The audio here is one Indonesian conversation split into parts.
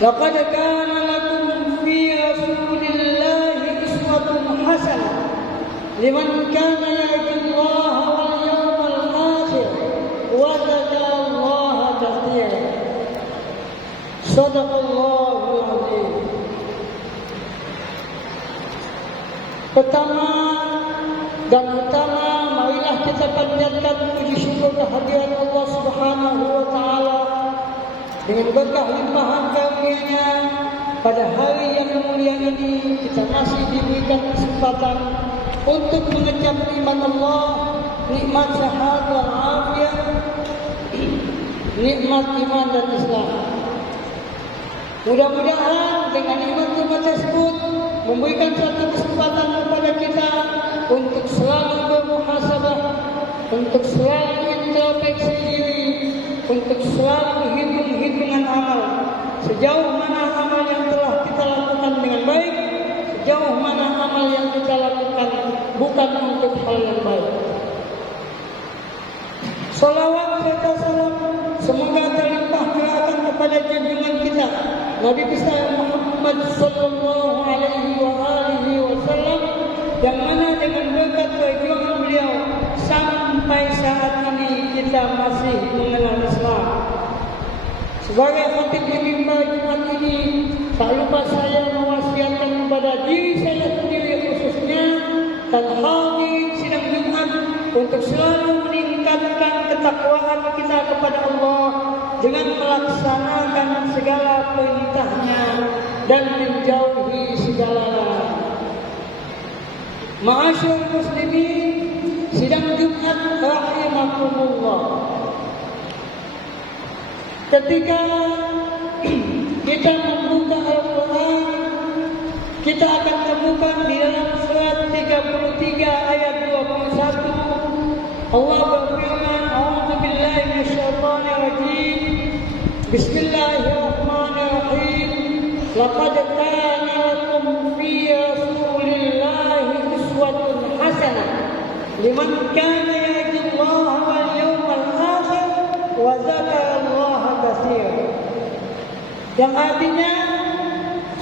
Laqad kana lakum fi Rasulillahi uswatun hasanah liman kana yarjullaha wal yawmal akhir wa dzakara Allaha katsiran. Shadaqallahul azim. Pertama dan utama, marilah kita panjatkan puji syukur kehadiran Allah Subhanahu wa taala dengan berkah limpahan karunia-Nya. Pada hari yang mulia ini kita masih diberikan kesempatan untuk mengecap nikmat Allah, nikmat sehat wal afiat, nikmat iman dan Islam. Mudah-mudahan dengan nikmat-nikmat tersebut memberikan satu kesempatan kepada kita untuk selalu bermuhasabah, untuk selalu introspeksi diri, untuk selalu hitung-hitungan amal. Sejauh mana amal yang telah kita lakukan dengan baik, sejauh mana amal yang kita lakukan bukan untuk hal yang baik. Salawat serta salam semoga terlimpah curahkan kepada junjungan kita Nabi besar Muhammad sallallahu alaihi wasallam, yang mana dengan berkat perjuangan beliau sampai saat ini kita masih mengenal Islam. Sebagai khatib di mimbar Jumat ini, tak lupa saya mewasiatkan kepada diri saya sendiri khususnya dan hadirin sidang Jumat untuk selalu meningkatkan ketakwaan kita kepada Allah dengan melaksanakan segala perintahnya dan menjauhi segala larangan. Ma'asyiral muslimin, sidang Jumat rahimakumullah. Ketika kita membuka Al-Quran, kita akan temukan di dalam surat 33 ayat 21 Allah berfirman, A'udzu billahi minasyaitonir rajim. Bismillahirrahmanirrahim. Laqad kana lakum fi Rasulillahi uswatun hasanah liman kana yarjullaha wal yawmal akhir wa dzakara Allaha katsiran. Yang artinya,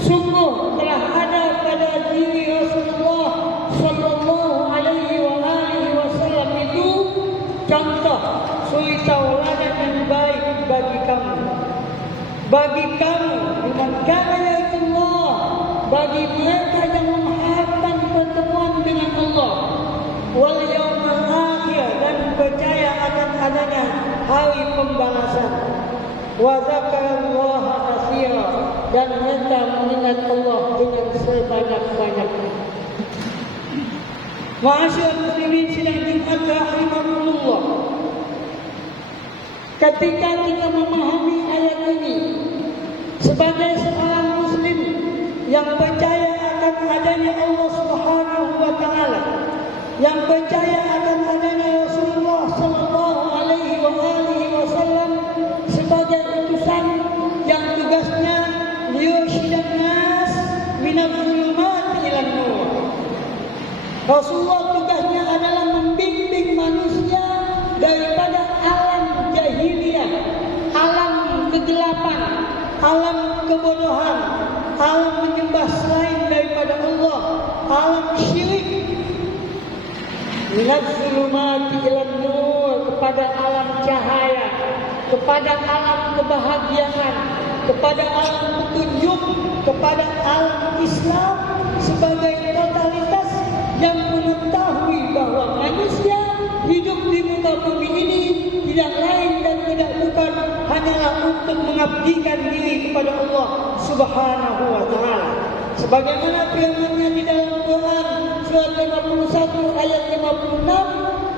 sungguh telah ada pada diri Rasulullah sallallahu alaihi wasallam itu contoh suri tauladan yang baik bagi kamu. Bagi kamu, liman kana yarjullah, bagi mereka yang mengharapkan pertemuan dengan Allah, wal yawmal akhir, dan percaya akan adanya hari pembalasan. Wa dzakarallaha katsiran, dan mereka mengingat Allah dengan sebanyak-banyaknya. Ma'asyiral muslimin sidang Jumat rahimakumullah. Ketika kita memahami ayat ini sebagai seorang muslim yang percaya akan adanya Allah Subhanahu wa taala, yang percaya akan adanya Rasulullah sallallahu alaihi wasallam sebagai utusan yang tugasnya liyursyidan nas minadh dhulumati ilan nur. Rasulullah tugasnya adalah membimbing manusia daripada alam jahiliyah, alam kegelapan, alam kebodohan, alam menyembah selain daripada Allah, alam syirik. Minadh dhulumati ilan nur, kepada alam cahaya, kepada alam kebahagiaan, kepada alam petunjuk, kepada alam Islam sebagai totalitas yang mengetahui bahwa manusia hidup di muka bumi ini tidak lain dan tidak bukan hanyalah untuk mengabdikan diri kepada Allah Subhanahu wa taala. Sebagaimana firman-Nya di dalam Quran surat 51 ayat 56,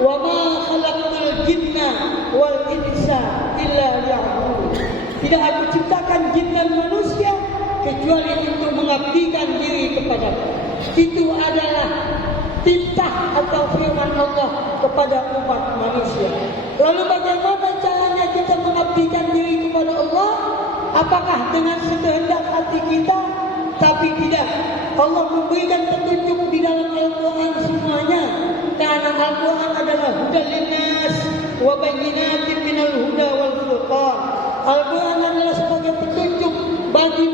"Wa ma khalaqtul jinna wal insa illa liya'budun." Tidak aku ciptakan jin dan manusia kecuali untuk mengabdikan diri kepadaku. Itu adalah titah atau firman Allah kepada umat manusia. Lalu bagaimana caranya kita mengabdikan diri kepada Allah? Apakah dengan sekehendak hati kita? Tapi tidak. Allah memberikan petunjuk di dalam Al-Quran semuanya. Karena Al-Quran adalah hudan linnas wa bayyinatin minal huda wal furqan. Al-Quran adalah sebagai petunjuk bagi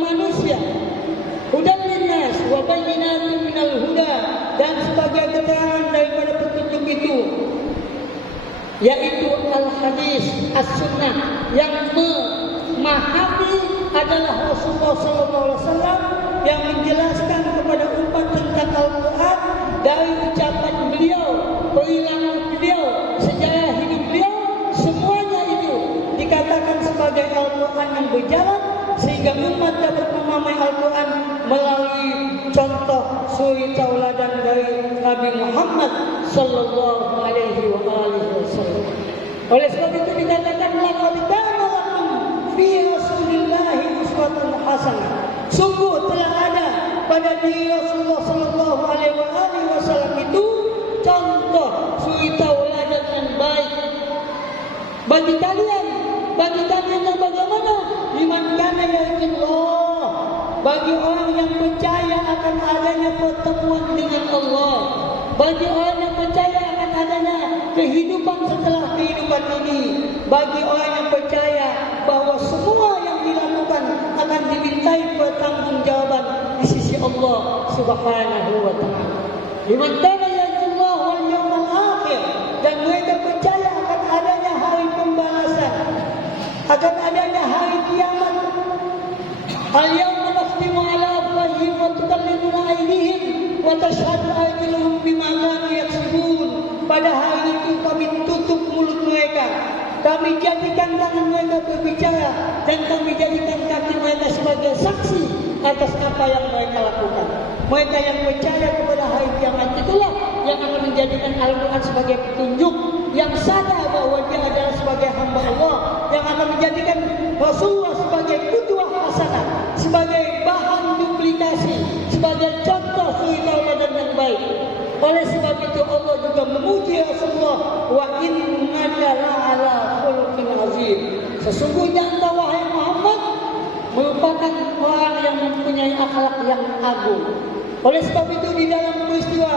adalah Rasulullah SAW yang menjelaskan kepada umat tentang Al-Quran dari ucapan beliau, perilaku beliau, sejarah hidup beliau, semuanya itu dikatakan sebagai Al-Quran yang berjalan sehingga umat dapat memahami Al-Quran melalui contoh suri tauladan dari Nabi Muhammad sallallahu alaihi wasallam. Oleh sebab itu dikatakan laqad kana lakum fi Rasulillahi uswatun hasanah. Sungguh telah ada pada diri Rasulullah sallallahu alaihi wasallam itu contoh suri tauladan yang baik bagi kalian yang bagaimana? Liman kana yarjullah, bagi orang yang percaya akan adanya pertemuan dengan Allah, bagi orang yang percaya akan adanya kehidupan setelah kehidupan ini, bagi orang yang percaya bahwa semua yang dilakukan akan dimintai pertanggungjawaban di sisi Allah Subhanahu wa taala. Liman kana yarjullah wal yawmal akhir, dan mereka percaya akan adanya hari pembalasan, akan adanya hari kiamat. Al-yawma nakhtimu ala afwahihim wa tukallimuna aydihim wa tashhadu arjuluhum bima kanu yaksibun. Pada hari itu kami tutup mulut mereka, kami jadikan tangan mereka berbicara, dan kami jadikan kaki mereka sebagai saksi atas apa yang mereka lakukan. Mereka yang percaya kepada hari kiamat itulah yang akan menjadikan Al-Quran sebagai petunjuk, yang sadar bahwa dia adalah sebagai hamba Allah, yang akan menjadikan Rasulullah sebagai qudwah hasanah, sebagai bahan duplikasi, sebagai contoh suri tauladan yang baik. Oleh sebab itu Allah juga memuji Rasulullah, wa innaka la'ala khuluqin azim. Sesungguhnya engkau wahai Muhammad merupakan orang yang mempunyai akhlak yang agung. Oleh sebab itu di dalam peristiwa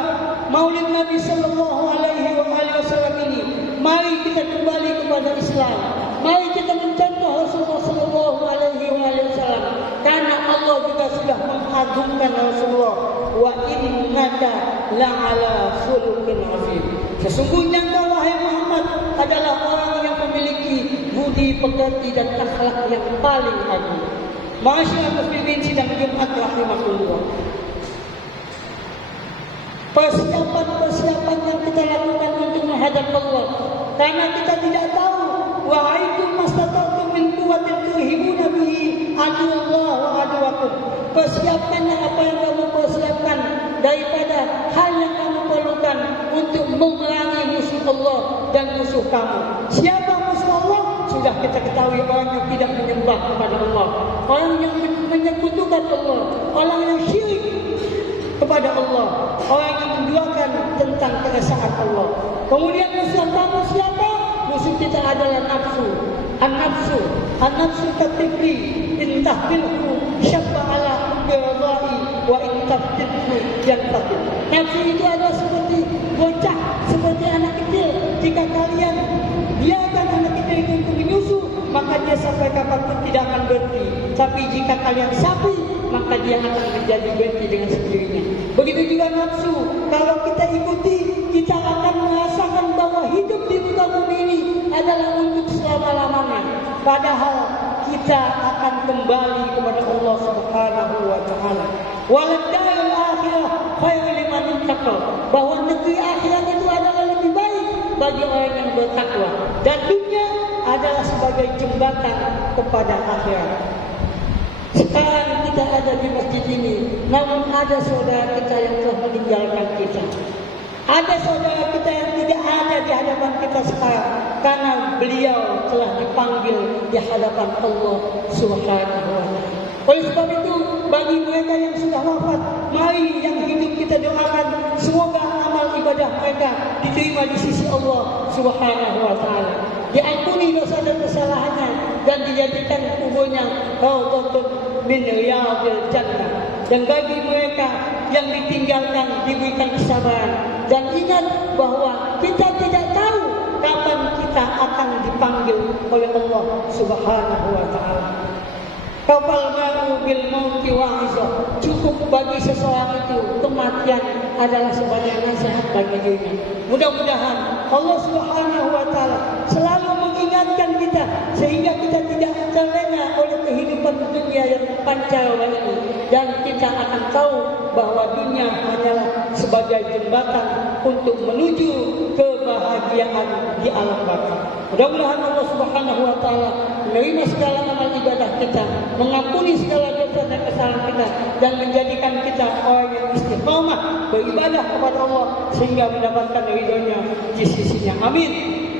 Maulid Nabi sallallahu alaihi wasallam ini, mari kita kembali kepada Islam. Mari kita mencontoh Rasulullah sallallahu alaihi wasallam, karena Allah juga sudah mengagungkan Rasulullah. Wa innaka la'ala khuluqin azim. Sesungguhnya engkau wahai Muhammad adalah orang yang memiliki budi pekerti dan akhlak yang paling agung. Masyaallah muslimin sidang Jumat rahimakumullah. Persiapan yang kita lakukan untuk menghadap Allah, karena kita tidak tahu wa aitum mastata'tum min quwwatin turhibuna bihi adullah wa aduwakum. Persiapan yang apa yang kamu persiapkan daripada hal yang kamu perlukan untuk memerangi musuh Allah dan musuh kamu. Siapa musuh Allah? Sudah kita ketahui, orang yang tidak menyembah kepada Allah, orang yang menyekutukan Allah, orang yang syirik kepada Allah, orang yang menduakan tentang keesaan Allah. Kemudian musuh kamu siapa? Musuh kita adalah nafsu. An-nafsu katifli in tahbilhu syabba ala hubbi radai wa in taftilhu yanfatil. Nafsu itu adalah seperti bocah, seperti anak kecil. Jika kalian biarkan anak kecil itu untuk menyusu, maka dia sampai kapanpun tidak akan berhenti. Tapi jika kalian sapi, maka dia akan menjadi berhenti dengan sendirinya. Begitu juga nafsu. Kalau kita ikuti, kita akan merasakan bahwa hidup di muka bumi ini adalah untuk selama-lamanya. Padahal kita akan kembali kepada Allah Subhanahu wa taala. Waladdarul akhirah khairul liman ittaqa. Bahwa negeri akhirat itu adalah lebih baik bagi orang yang bertakwa, dan dunia adalah sebagai jembatan kepada akhirat. Sekarang kita ada di masjid ini, namun ada saudara kita yang telah meninggalkan kita. Ada saudara kita yang tidak ada di hadapan kita sekarang, karena beliau telah dipanggil di hadapan Allah Subhanahu wa taala. Oleh sebab itu, bagi mereka yang sudah wafat, mari yang hidup kita doakan semoga amal ibadah mereka diterima di sisi Allah Subhanahu wa taala. Diampuni dosa dan kesalahannya, dan dijadikan kuburnya raudhatun min riyadil jannah. Dan bagi mereka yang ditinggalkan diberikan kesabaran, dan ingat bahwa kita tidak tahu kapan kita akan dipanggil oleh Allah Subhanahu wa taala. Kafal ma'u bil mauti wa'izah. Cukup bagi seseorang itu kematian adalah sebagai nasihat bagi dirinya. Mudah-mudahan Allah Subhanahu wa taala selalu mengingatkan kita kita sehingga kita tidak terlena oleh kehidupan dunia yang pancaroba ini, dan kita akan tahu bahwa dunia hanyalah sebagai jembatan untuk menuju kebahagiaan di alam baka. Mudah-mudahan Allah Subhanahu wa taala menerima segala amal ibadah kita, mengampuni segala dosa dan kesalahan kita, dan menjadikan kita orang yang istiqamah beribadah kepada Allah sehingga mendapatkan ridhonya di sisinya. Amin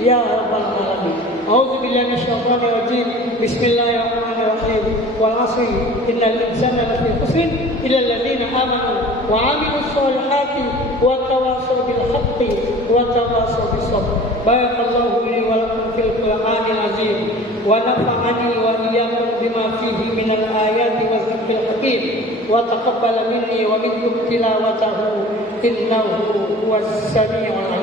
ya rabbal alamin. A'udzubillahi minasyaitonir rajim. Bismillahirrahmanirrahim. Wal 'asri innal insana lafi khusr illa alladziina aamanu wa 'amilus shalihati wa tawassaw bil haqqi wa tawassaw bis sabr. Barakallahu li wa lakum fil Qur'anil 'azim wa nafa'ani wa iyyakum bima fihi minal ayati wa dzikril hakim wa taqabbala minni wa minkum tilawatahu innahu huwas samii'ul 'aliim.